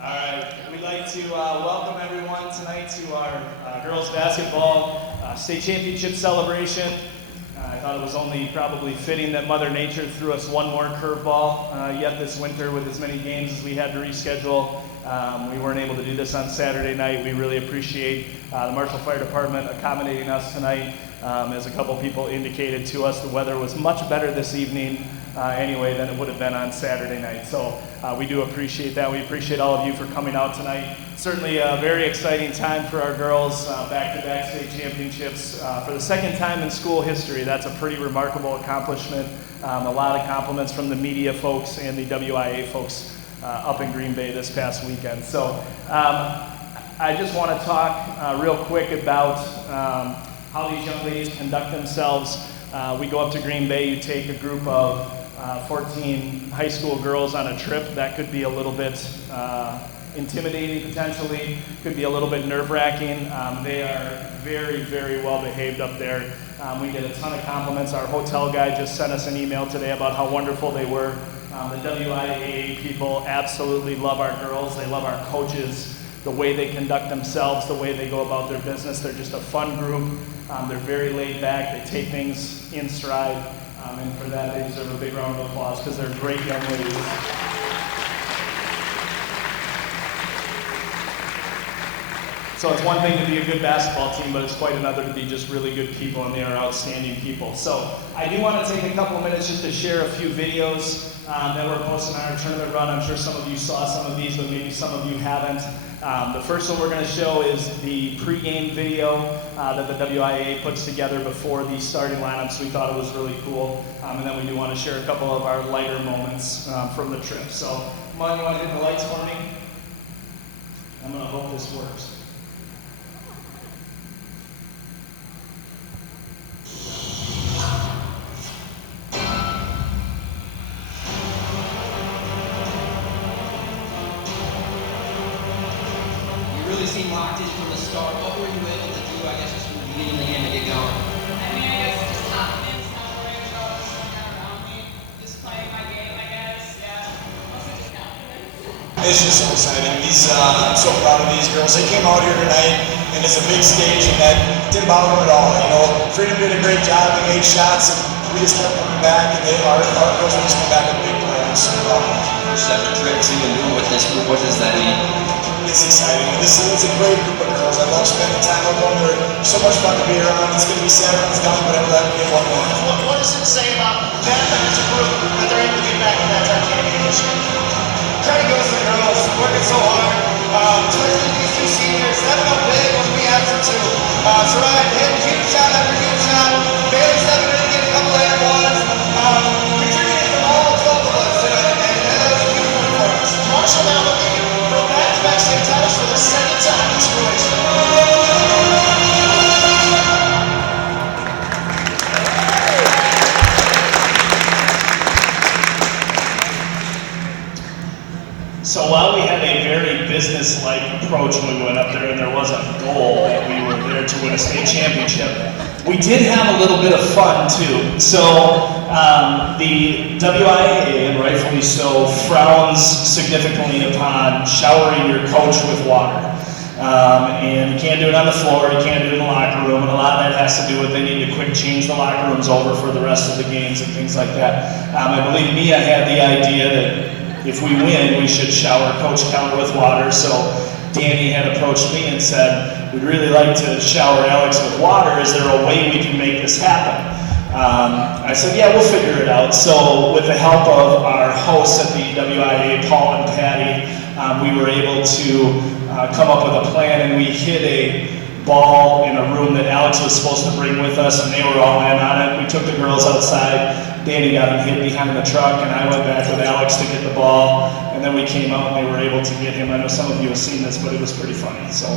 All right, we'd like to welcome everyone tonight to our girls basketball state championship celebration. I thought it was only probably fitting that Mother Nature threw us one more curveball yet this winter with as many games as we had to reschedule. We weren't able to do this on Saturday night. We really appreciate the Marshal Fire Department accommodating us tonight. As a couple people indicated to us, the weather was much better this evening anyway than it would have been on Saturday night. So we do appreciate that. We appreciate all of you for coming out tonight. Certainly a very exciting time for our girls, back-to-back state championships. For the second time in school history, that's a pretty remarkable accomplishment. A lot of compliments from the media folks and the WIA folks up in Green Bay this past weekend. So I just want to talk real quick about how these young ladies conduct themselves. We go up to Green Bay, you take a group of 14 high school girls on a trip. That could be a little bit intimidating potentially, could be a little bit nerve-wracking. They are very, very well behaved up there. We get a ton of compliments. Our hotel guy just sent us an email today about how wonderful they were. The WIAA people absolutely love our girls. They love our coaches, the way they conduct themselves, the way they go about their business. They're just a fun group. They're very laid back. They take things in stride. And for that, they deserve a big round of applause because they're great young ladies. So it's one thing to be a good basketball team, but it's quite another to be just really good people, and they are outstanding people. So I do want to take a couple minutes just to share a few videos that were posted on our tournament run. I'm sure some of you saw some of these, but maybe some of you haven't. The first one we're going to show is the pregame video that the WIAA puts together before the starting lineups. We thought it was really cool. And then we do want to share a couple of our lighter moments from the trip. So, Mon, you want to hit the lights for me? I'm going to hope this works. Seemed locked in from the start. What were you able to do, I guess, just from the beginning of the game to get going? I mean, I guess just confidence, not worrying about what's going on around me. Just playing my game, I guess. Yeah. Also just confidence. It's just so exciting. I'm so proud of these girls. They came out here tonight, and it's a big stage, and that didn't bother them at all. You know, Freedom did a great job. They made shots, and we just kept coming back, and our girls were just coming back with big plans. So, first ever trip to and doing with this group, what does that mean? It's exciting. It's a great group of girls. I love spending time with them. They're so much fun to be around. It's going to be sad when it's done, but I'm glad we get one more. What does it say about them as a group that they're able to get back in that type of game this year? Credit goes to the girls, working so hard. Especially these two seniors, stepping up big when we asked them to. Sarai hitting huge shot after huge shot. Bailey stepping in and getting a couple of air ones. Contributing from all 12 of us, and that was a huge win for us. Marshall now looking for back-to-back state titles for the second time in school history. So while we had a very business-like approach when we went up there and there was a goal that we were there to win a state championship, we did have a little bit of fun too. So the WIAA, and rightfully so, frowns significantly upon showering your coach with water. And you can't do it on the floor, you can't do it in the locker room, and a lot of that has to do with they need to quick change the locker rooms over for the rest of the games and things like that. I believe Mia had the idea that if we win, we should shower Coach Keller with water. So Danny had approached me and said, we'd really like to shower Alex with water. Is there a way we can make this happen? I said, yeah, we'll figure it out. So with the help of our hosts at the WIAA, Paul and Patty, we were able to come up with a plan, and we hit a ball in a room that Alex was supposed to bring with us, and they were all in on it. We took the girls outside. Danny got him hit behind the truck, and I went back with Alex to get the ball, and then we came out and they were able to get him. I know some of you have seen this, but it was pretty funny. So.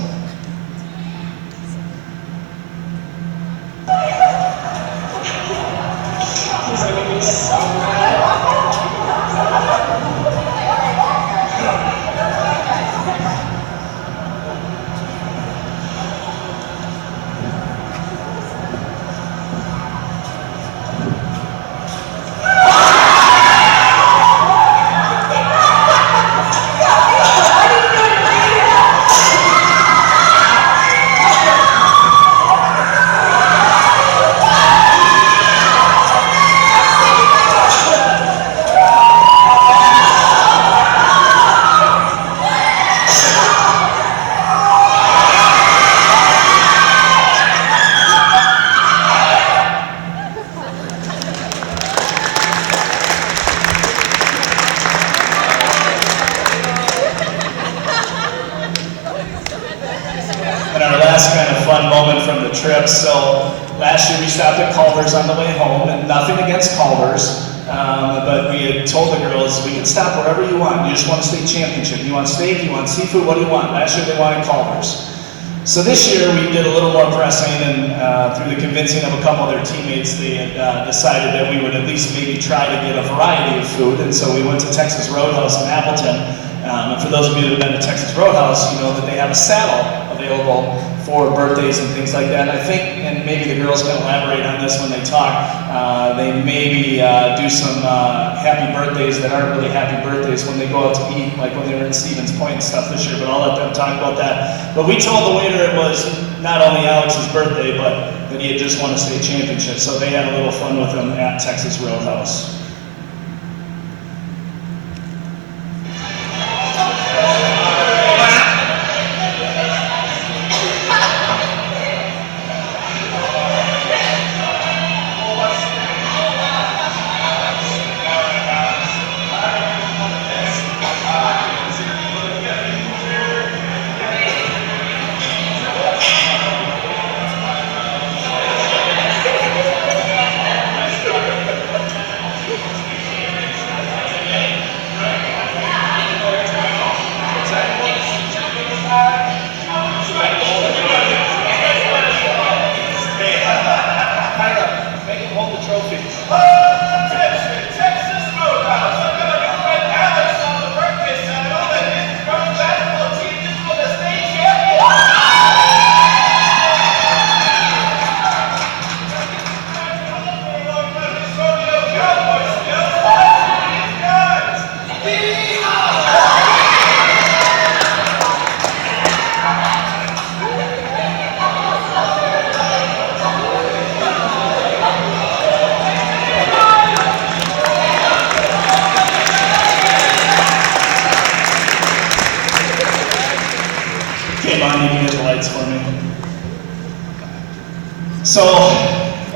the trip. So last year we stopped at Culver's on the way home, and nothing against Culver's. But we had told the girls, we can stop wherever you want. You just want a state championship. You want steak, you want seafood, what do you want? Last year they wanted Culver's. So this year we did a little more pressing, and through the convincing of a couple of their teammates, they had decided that we would at least maybe try to get a variety of food. And so we went to Texas Roadhouse in Appleton. And for those of you that have been to Texas Roadhouse, you know that they have a saddle available for birthdays and things like that. And I think, and maybe the girls can elaborate on this when they talk, they maybe do some happy birthdays that aren't really happy birthdays when they go out to eat, like when they were in Stevens Point and stuff this year, but I'll let them talk about that. But we told the waiter it was not only Alex's birthday, but that he had just won a state championship, so they had a little fun with him at Texas Roadhouse. So,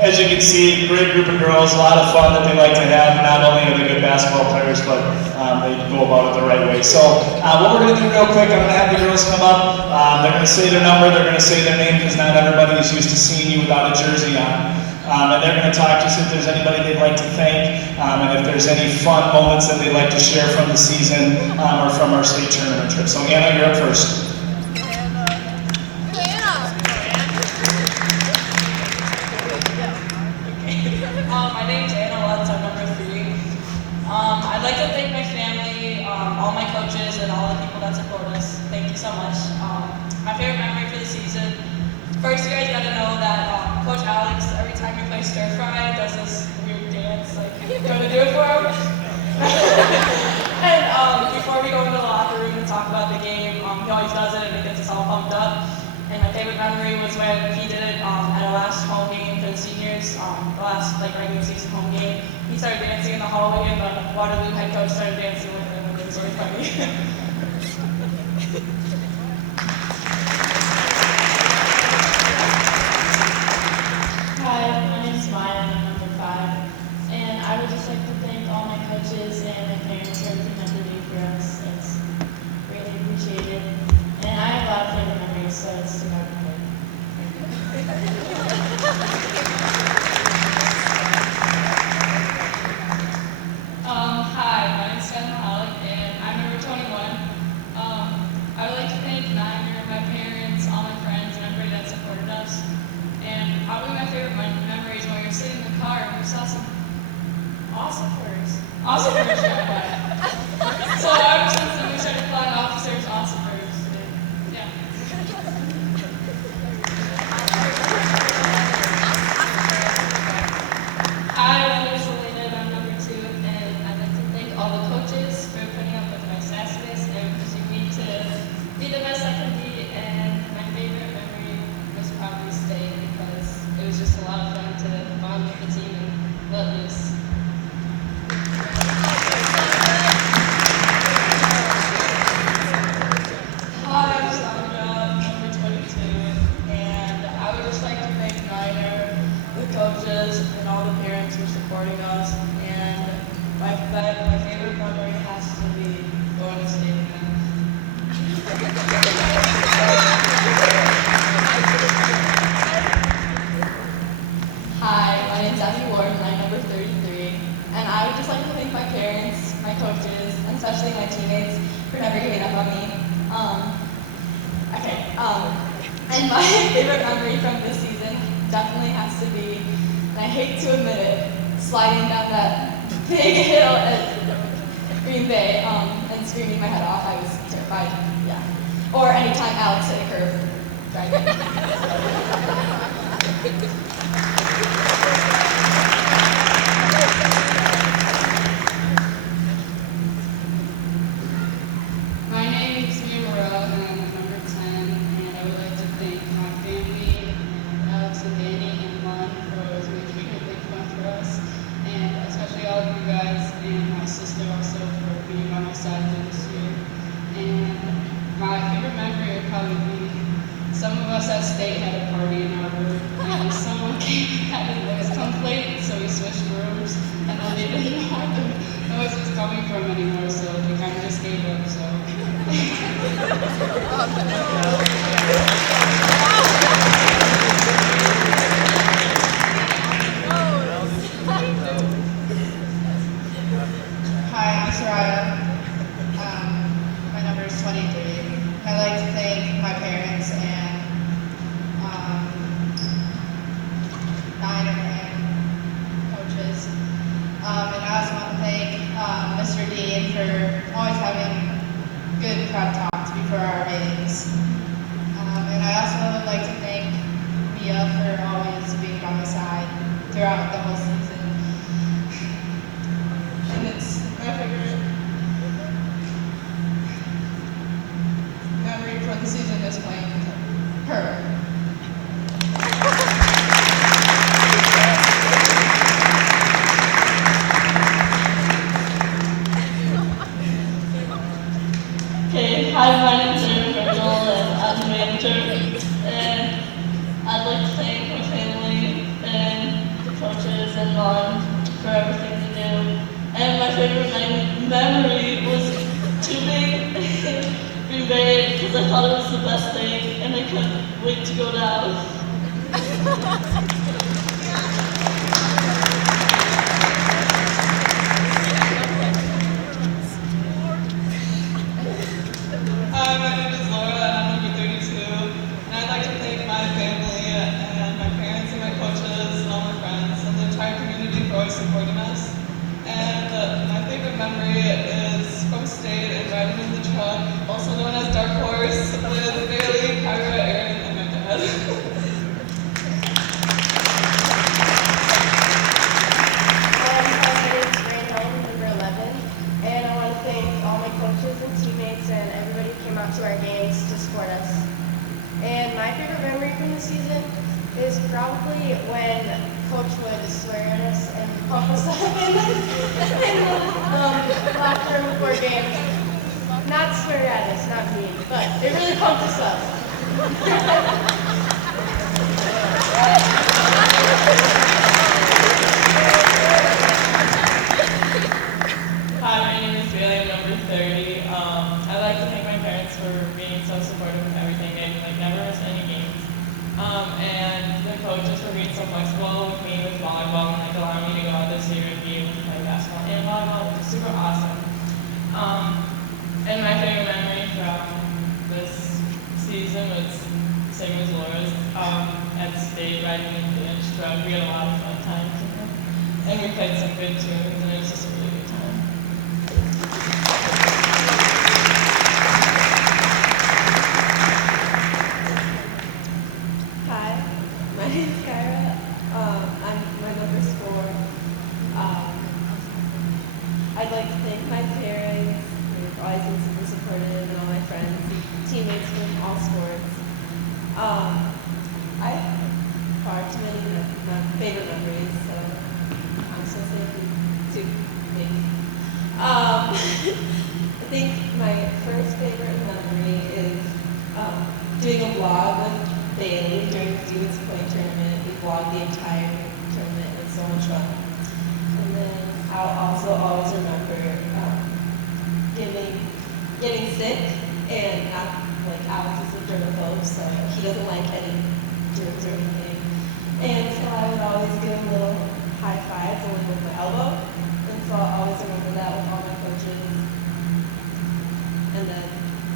as you can see, great group of girls, a lot of fun that they like to have. Not only are they good basketball players, but they go about it the right way. So, what we're going to do real quick, I'm going to have the girls come up. They're going to say their number, they're going to say their name, because not everybody is used to seeing you without a jersey on. And they're going to talk to us if there's anybody they'd like to thank, and if there's any fun moments that they'd like to share from the season or from our state tournament trip. So, Anna, you're up first. My name's Anna Lutz, I'm number 3. I'd like to thank my family, all my coaches, and all the people that support us. Thank you so much. My favorite memory for the season, first you guys gotta know that Coach Alex, every time we play stir fry, does this weird dance, like, you wanna do it for him? And before we go into the locker room and talk about the game, he always does it and it gets us all pumped up. And my favorite memory was when he did it at our last home game for the seniors, the last regular season home game. He started dancing in the hallway, and the Waterloo head coach started dancing with him, and it was really funny. Hi, my name is Maya, and I'm number 5. And I would just like to thank all my coaches and my parents for everything that they do for us. It's really appreciated. And I have a lot of favorite memories, so it's too hard to pick. Hi, my name's Skylar Mahalik, and I'm number 21. And my favorite memory from this season definitely has to be, and I hate to admit it, sliding down that big hill at Green Bay and screaming my head off. I was terrified. Yeah. Or anytime Alex hit a curve driving. My name is Mia Morel, and I'm number 10, and I would like to thank my family, and Alex and Danny and Lon for always making everything fun for us, and especially all of you guys, and my sister also for being by my side through this year. And my favorite memory would probably be some of us at state had a party in our room, and someone came had his voice come late, so we switched rooms, and then they didn't know where the noise was coming from anymore, so they kind of just gave up. So. Hi, I'm Soraya. My number is 23. I'd like to thank my parents and Niner and coaches. And I also want to thank Mr. Dean for always having good prep talks before our games. And I also would like to thank Mia for always being by my side throughout the whole season. And it's my favorite memory for the season is playing with her. Okay, hi, my name is Marshal, and I'm the manager. And I'd like to thank my family and the coaches and Mom for everything they do. And my favorite memory was tubing Green Bay because I thought it was the best thing, and I couldn't wait to go down. Hi, my name is Laura, and I'm number 32. And I'd like to thank my family and my parents and my coaches and all my friends and the entire community for always supporting us. And my favorite memory is from state and riding in the truck, also known as Dark Horse, with Bailey, Kyra, Aaron, and my dad. Number 11, and I want to thank all my coaches and teammates and everybody who came out to our games to support us. And my favorite memory from the season is probably when Coach would swear at us and pump us up in the locker room before games. Not swear at us, not me, but it really pumped us up. Hi, my name is Bailey, I'm number 30. I'd like to thank my parents for being so supportive of everything. They never missed any games. And the coaches for being so flexible with me with volleyball and allowing me to go out this year and be able to play basketball and volleyball, which is super awesome. And my favorite memory from this season was same as Laura's. At state riding in the bench truck, we had a lot of fun times. And we played some good tunes, and it was just a really good time. Hi, my name's Kyra. My number's 4. I'd like to thank my parents who've always been super supportive, and all my friends, teammates from all sports. I have far too many favorite memories, so I'm just gonna say 2, maybe. I think my first favorite memory is doing a vlog with Bailey during the Stevens Point tournament. We vlogged the entire tournament. It was so much fun. And then I'll also always remember getting sick, and not like Alex is a germaphobe, so he doesn't like any germs or anything. And so I would always give him little high fives only with my elbow. And so I'll always remember that with all my coaches. And then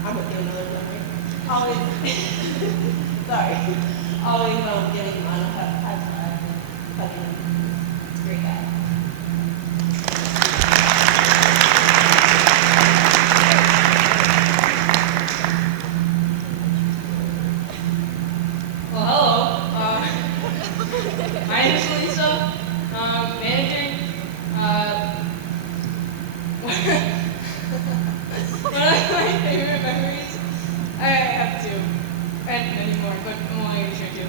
I'm gonna give another memory. Always Sorry. Always giving him on a high five and hugging him. He's a great guy. Well, hello. My name is Lisa. Manager. One of my favorite memories, I have two, and many more, but I'm only going to share two,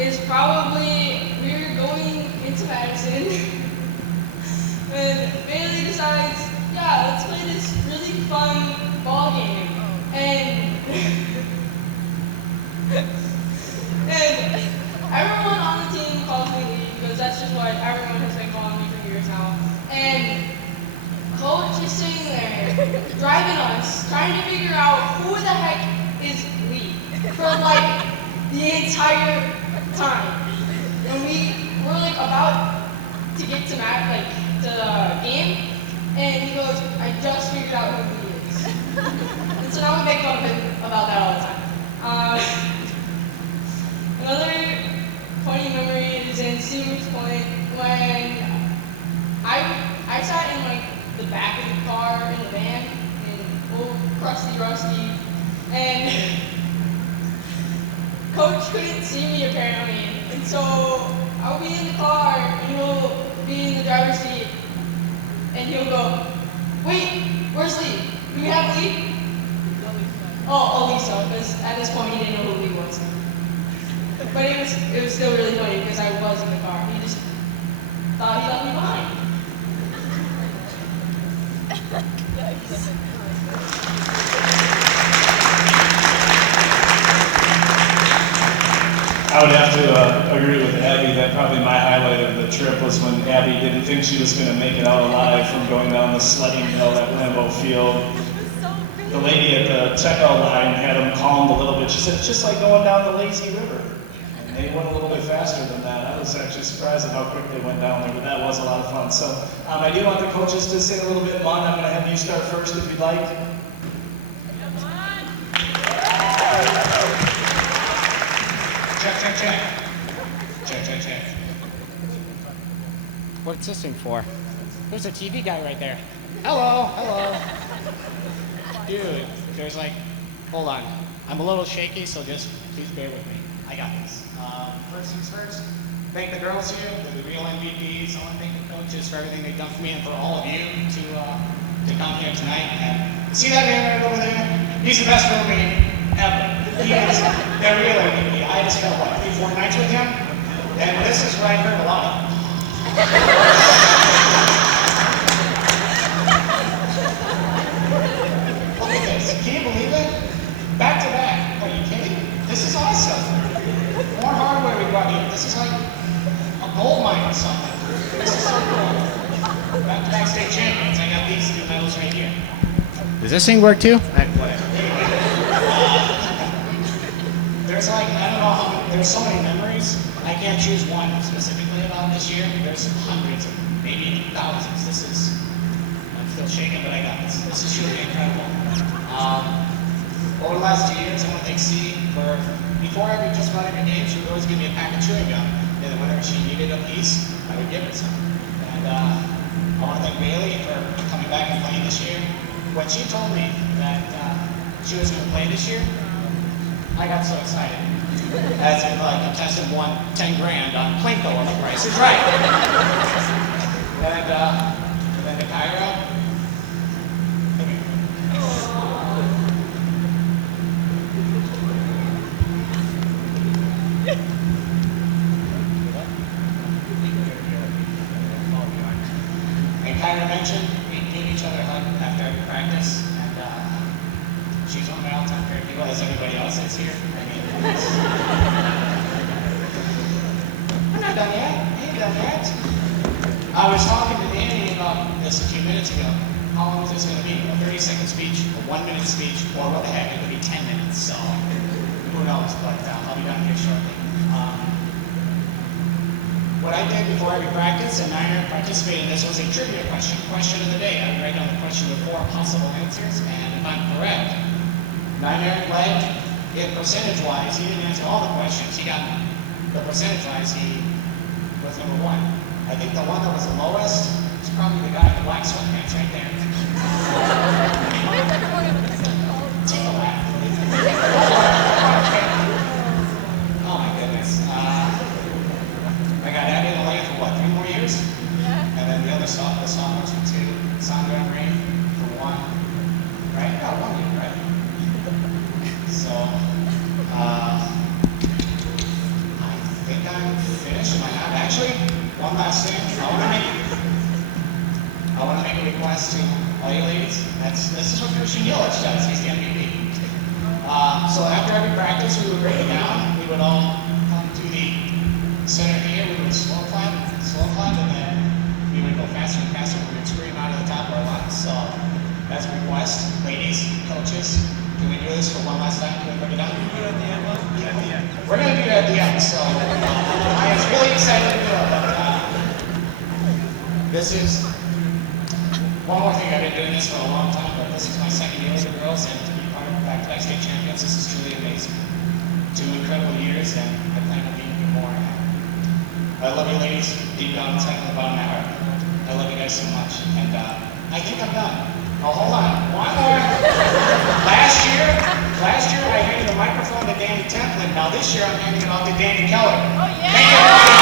is probably we were going into Madison when Bailey decides, yeah, let's play this really fun ball game. And everyone on the team calls me Lee because that's just what everyone has been calling me for years now. And Coach is sitting there driving us, trying to figure out who the heck is Lee for like the entire time. And we were like about to get to the game, and he goes, I just figured out who Lee is. And so now we make fun of him about that all the time. Another funny memory is in Seniors Point when I sat in like the back of the car in the van in old crusty Rusty, and Coach couldn't see me apparently, and so I'll be in the car and he'll be in the driver's seat and he'll go, wait, where's Lee? Do we have Lee? Oh, Lisa, because at this point he didn't know who Lee was. But it was still really funny because I was in the car. He just thought he left me behind. I would have to agree with Abby that probably my highlight of the trip was when Abby didn't think she was going to make it out alive from going down the sledding hill at Lambeau Field. The lady at the checkout line had them calmed a little bit. She said, it's just like going down the lazy river. And they went a little bit faster than that. I was actually surprised at how quick they went down there, but that was a lot of fun. So I do want the coaches to sing a little bit. Mon, I'm going to have you start first if you'd like. Check, check, check. Check, check, check. What's this thing for? There's a TV guy right there. Hello, hello. Dude, there's like, hold on. I'm a little shaky, so just please bear with me. I got this. First things first, thank the girls here. They're the real MVPs. I want to thank the coaches for everything they've done for me and for all of you to come here tonight. And see that man right over there? He's the best roommate ever. He is the real MVP. I just spent, what, 3-4 nights with him? And this is where I heard a lot. Look at this. Can you believe it? Back to back. Are you kidding? This is awesome. More hardware we brought you. This is like a gold mine or something. This is so cool. Back to back state champions. I got these two medals right here. Does this thing work too? There's like, I don't know how many, there's so many memories. I can't choose one specifically about this year. There's hundreds of, maybe thousands. This is, I'm still shaking, but I got this. This is truly incredible. Over the last 2 years, I want to thank C for, before just about every game, she would always give me a pack of chewing gum. And then whenever she needed a piece, I would give her some. And I want to thank Bailey for coming back and playing this year. When she told me that she was going to play this year, I got so excited. As if contestant won 10 grand on Plinko on The Price is Right. And then to Kyra. And Kyra mentioned we gave each other a hug after every practice. She's one of my all-time favorite people, as everybody else is here. I mean, we're not done yet. We ain't done yet. I was talking to Danny about this a few minutes ago. How long is this going to be? A 30-second speech, a 1-minute speech, or what the heck, it could be 10 minutes. So, who knows? But I'll be done here shortly. What I did before every practice, and Niner participated in this, was a trivia question. Question of the day. I would write down the question with 4 possible answers, and if I'm correct, Niner led if percentage-wise, he didn't answer all the questions. He got the percentage-wise, he was number one. I think the one that was the lowest is probably the guy in the black sweatpants right there. Take a laugh. Oh my goodness. I got Abby in the lane for what, 3 more years? Yeah. And then the other sophomores for 2. Sandra and Ray for 1. Right? I got 1 year, right? So, I think I'm finished. Am I not? Actually, one last thing. I want to make a request to all you ladies. This is what Christian Yelich does. He's the MVP. So after every practice, we would break it down. We would all come to the center here. We would slow climb, and then we would go faster and faster. We would scream out of the top of our lungs. So that's a request. Ladies, coaches, can we do this for one last time? Can we break it down? We're going to do it at the end. So I was really excited to do it. This is one more thing. I've been doing this for a long time, but this is my second year with the girls, and to be part of back-to-back state champions, this is truly amazing. 2 incredible years, and I plan on being even more. I love you ladies, deep down inside the bottom of my heart. I love you guys so much, and I think I'm done. Oh, hold on, one more. Last year, I handed the microphone to Danny Templin. Now this year, I'm handing it off to Danny Keller. Oh, yeah! Thank you, everybody.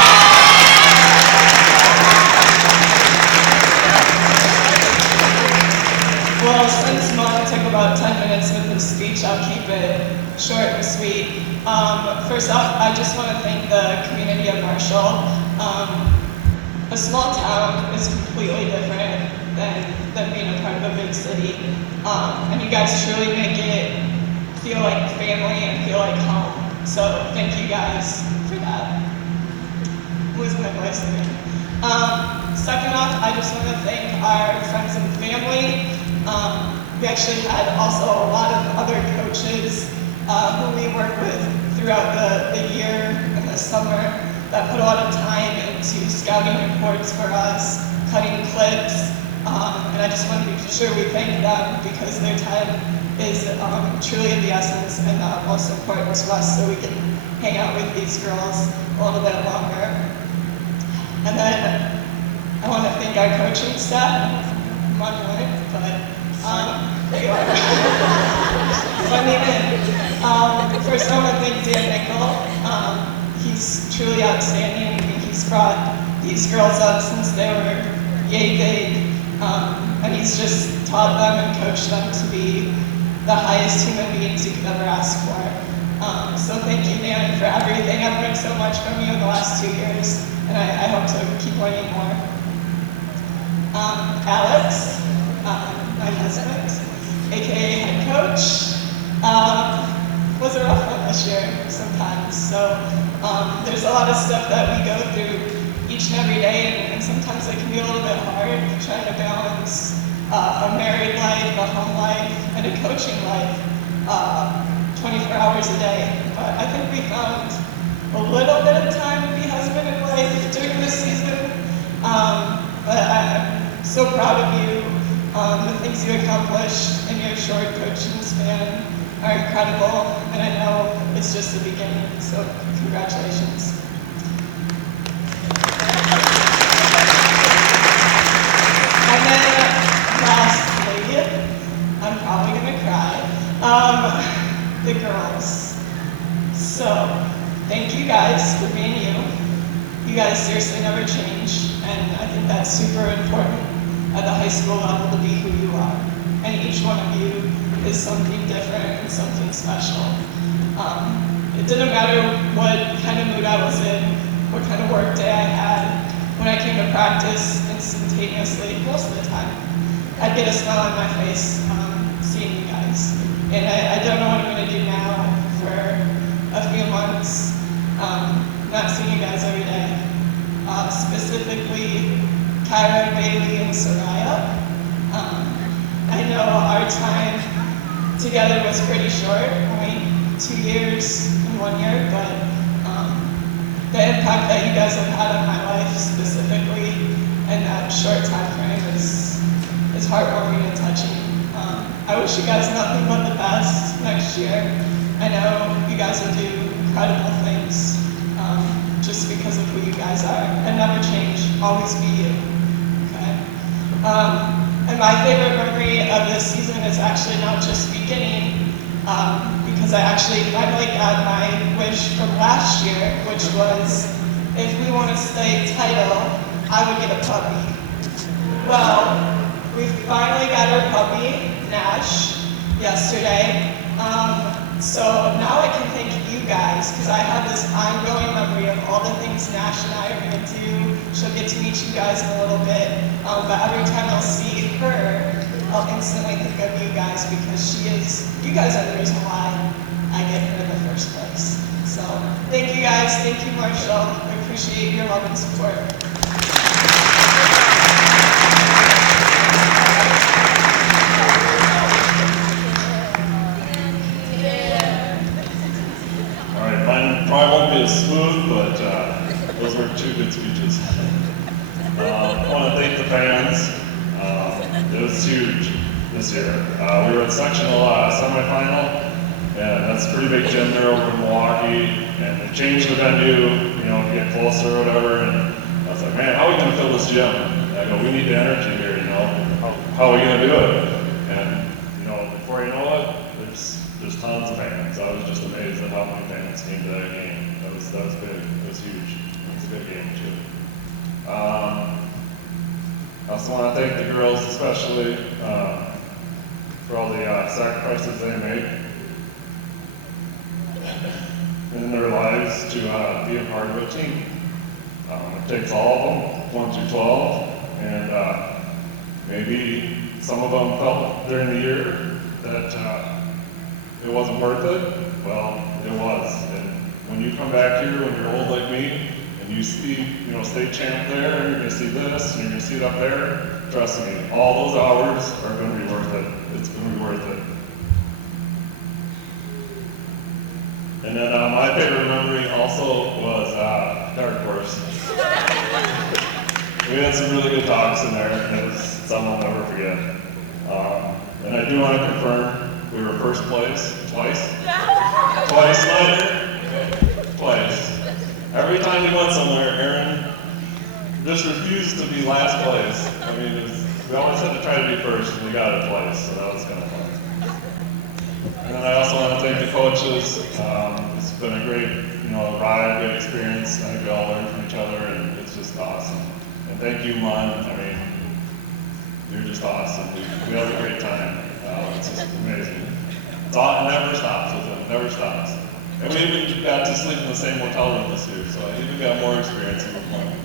Well, since mine took about 10 minutes with his speech, I'll keep it short and sweet. First off, I just want to thank the community of Marshall. A small town is completely different than being a part of a big city. And you guys truly make it feel like family and feel like home. So thank you guys for that. I'm losing my voice again. Second off, I just want to thank our friends and family. We actually had also a lot of other coaches who we work with throughout the year and the summer that put a lot of time into scouting reports for us, cutting clips, and I just want to be sure we thank them because their time is truly of the essence and most important to us so we can hang out with these girls a little bit longer. And then I want to thank our coaching staff. I'm on one, but there you are. Let me in. First, I want to thank Dan Nickel. He's truly outstanding. I think he's brought these girls up since they were yay big, and he's just taught them and coached them to be the highest human beings you could ever ask for. So thank you, Dan, for everything. I've learned so much from you in the last 2 years, and I hope to keep learning more. Alex, my husband, aka head coach, was a rough one this year sometimes. So there's a lot of stuff that we go through each and every day, and sometimes it can be a little bit hard trying to balance a married life, a home life, and a coaching life 24 hours a day. But I think we found a little bit of time to be husband and wife during this season. But I'm so proud of you. The things you accomplished in your short coaching span are incredible, and I know it's just the beginning, so congratulations. And then lastly, I'm probably gonna cry, the girls. So, thank you guys for being you. You guys seriously never change, and I think that's super important at the high school level to be who you are. And each one of you is something different and something special. It didn't matter what kind of mood I was in, what kind of work day I had. When I came to practice, instantaneously, most of the time, I'd get a smile on my face seeing you guys. And I don't know what I'm gonna do now for a few months, not seeing you guys every day. Specifically, Kyra, Bailey, and Soraya. I know our time together was pretty short, only 2 years and 1 year, but the impact that you guys have had on my life specifically in that short time frame is heartwarming and touching. I wish you guys nothing but the best next year. I know you guys will do incredible things just because of who you guys are, and never change, always be you, okay? And my favorite memory of this season is actually not just beginning, because I actually finally got my wish from last year, which was, if we won a state title, I would get a puppy. Well, we finally got our puppy, Nash, yesterday. So now I can thank you guys, because I have this ongoing memory of all the things Nash and I are going to do. She'll get to meet you guys in a little bit, but every time I'll see her, I'll instantly think of you guys, because you guys are the reason why I get her in the first place. So thank you guys, thank you Marshall, I appreciate your love and support. Probably won't be as smooth, but those were two good speeches. I want to thank the fans. It was huge this year. We were at sectional semifinal, and that's a pretty big gym there over in Milwaukee, and they changed the venue, to get closer or whatever, and I was like, man, how are we going to fill this gym? And I go, we need the energy here, how are we going to do it? And, before you know it, there's tons of fans. I was just amazed at how many fans came to that game. That was big. It was huge. It was a good game too. I also want to thank the girls, especially for all the sacrifices they make in their lives to be a part of a team. It takes all of them, 1 through 12, and maybe some of them felt during the year that it wasn't worth it. Well, it was. And when you come back here, when you're old like me, and you see, state champ there, and you're going to see this, and you're going to see it up there, trust me, all those hours are going to be worth it. It's going to be worth it. And then my favorite memory also was dart course. We had some really good talks in there, and it was something I'll never forget. And I do want to confirm, we were first place twice. Twice, Snyder. Twice. Every time we went somewhere, Aaron just refused to be last place. I mean, we always had to try to be first, and we got it twice, so that was kind of fun. And then I also want to thank the coaches. It's been a great, ride, great experience. I think we all learned from each other, and it's just awesome. And thank you, Mon. I mean, you're just awesome. We have a great time. It's just amazing. It never stops with him, never stops. And we even got to sleep in the same hotel room this year, so I even got more experience in the plane.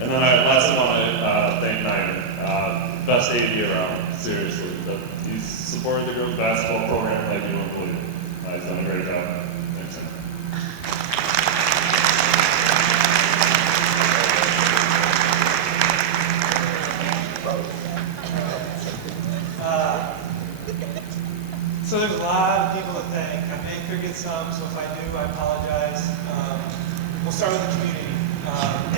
And then lastly, I want to thank Niner, best AD around, seriously. He's supported the girls basketball program like you wouldn't believe. He's done a great job. Thanks, man. So there's a lot of people to thank. I may forget some, so if I do, I apologize. We'll start with the community.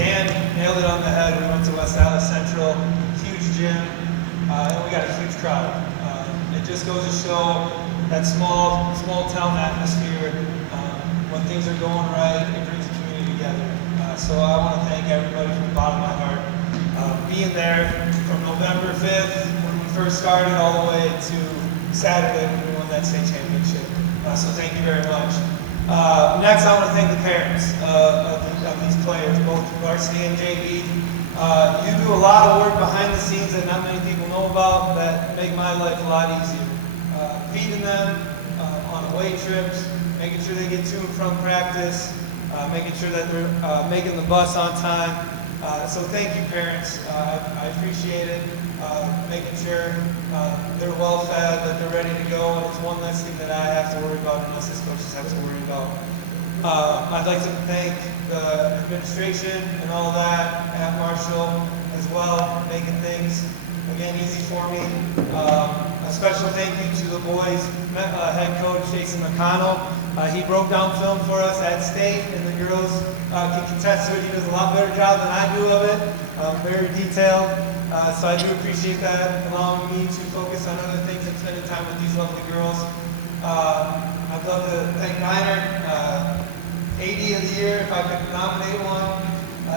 Dan nailed it on the head. We went to West Dallas Central, huge gym, and we got a huge crowd. It just goes to show that small town atmosphere. When things are going right, it brings the community together. So I want to thank everybody from the bottom of my heart. Being there from November 5th, when we first started, all the way to Saturday when we won that state championship. So thank you very much. Next, I want to thank the parents of these players, both varsity and JV. You do a lot of work behind the scenes that not many people know about that make my life a lot easier. Feeding them on away trips, making sure they get to and from practice, making sure that they're making the bus on time. So thank you, parents. I appreciate it. Making sure they're well fed, that they're ready to go, and it's one less thing that I have to worry about and us as coaches have to worry about. I'd like to thank the administration and all that at Marshall as well, making things, again, easy for me. A special thank you to the boys' head coach, Jason McConnell. He broke down film for us at state, and the girls can contest to it. He does a lot better job than I do of it, very detailed. So I do appreciate that, allowing me to focus on other things and spending time with these lovely girls. I'd love to thank Niner, AD of the year, if I could nominate one.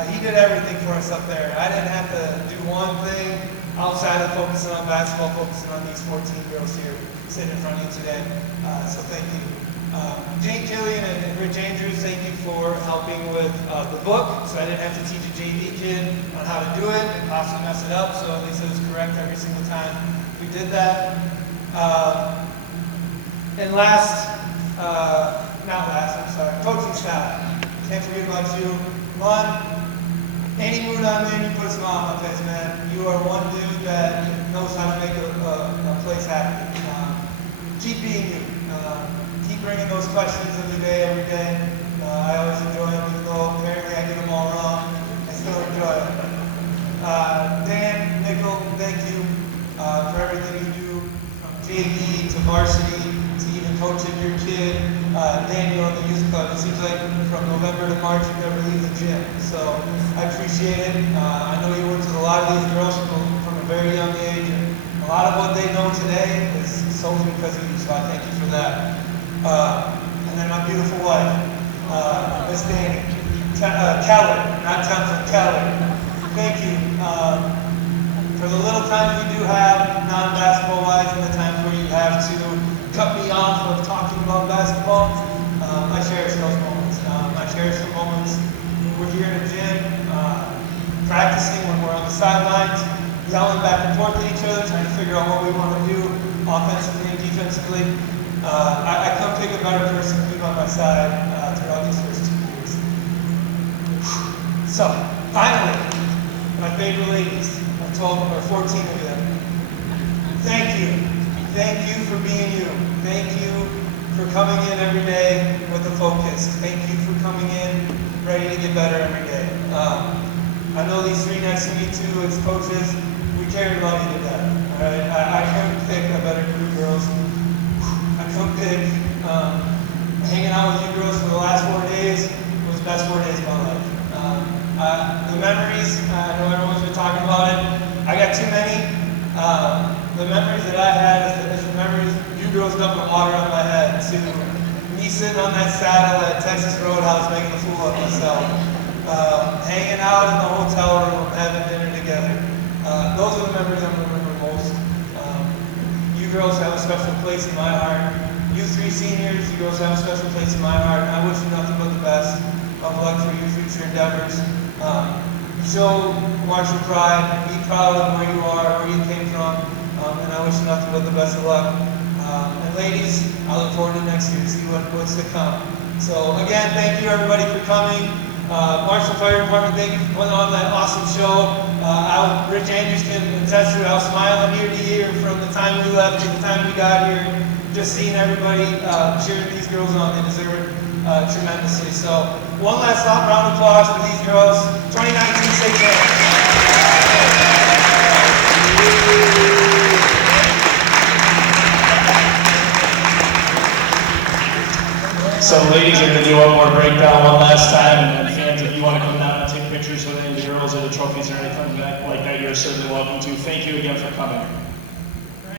He did everything for us up there. I didn't have to do one thing outside of focusing on basketball, focusing on these 14 girls here sitting in front of you today. So thank you. Jane Killian and Rich Andrews, thank you for helping with the book, so I didn't have to teach a JV kid on how to do it and possibly mess it up, so at least it was correct every single time we did that. And coaching staff. Can't forget about you. One, any mood I'm in, you put a smile on my face, man. You are one dude that knows how to make a place happy. Keep being you. Keep bringing those questions every day. I always enjoy them, even though apparently I get them all wrong. I still enjoy them. Dan, Nickel, thank you for everything you do, from JV to varsity to even coaching your kid. Daniel in the youth club. It seems like from November to March you never leave the gym. So I appreciate it. I know you worked with a lot of these girls from a very young age, and a lot of what they know today is solely because of you. So I thank you for that. And then my beautiful wife, Miss Danny, Keller, not Templin, Keller. Thank you for the little times we do have non-basketball wise, and the times where you have to cut me off of talking about basketball. I cherish those moments. I cherish the moments when we're here in the gym, practicing, when we're on the sidelines, yelling back and forth at each other, trying to figure out what we want to do offensively and defensively. I couldn't pick a better person to be by my side throughout these first 2 years. So, finally, my favorite ladies. I've told them there are 14 of them. Thank you. Thank you for being you. Thank you for coming in every day with a focus. Thank you for coming in ready to get better every day. I know these three next to me too as coaches, we care about you to death. All right? I couldn't pick a better group of girls. I couldn't pick hanging out with you girls for the last 4 days was the best 4 days of my life. The memories, I know everyone's been talking about it. I got too many. The memories that I had is the memories you girls dumping water on my head, to me sitting on that saddle at Texas Roadhouse making a fool of myself, hanging out in the hotel room, having dinner together. Those are the memories I'm going to remember most. You girls have a special place in my heart. You three seniors, you girls have a special place in my heart. I wish you nothing but the best of luck for your future endeavors. Show Marshal pride, be proud of where you are, where you came from, and I wish you nothing but the best of luck. And ladies, I look forward to next year to see what's to come. So again, thank you everybody for coming. Marshall Fire Department, thank you for putting on that awesome show. Rich Andrews can attest to it. I was smiling year to year from the time we left to the time we got here. Just seeing everybody cheering these girls on, they deserve it tremendously. So one last round of applause for these girls. 2019 State Champions. So ladies are going to do one more breakdown one last time, and fans, if you want to come down and take pictures with any of the girls or the trophies or anything like that, you're certainly welcome to. Thank you again for coming.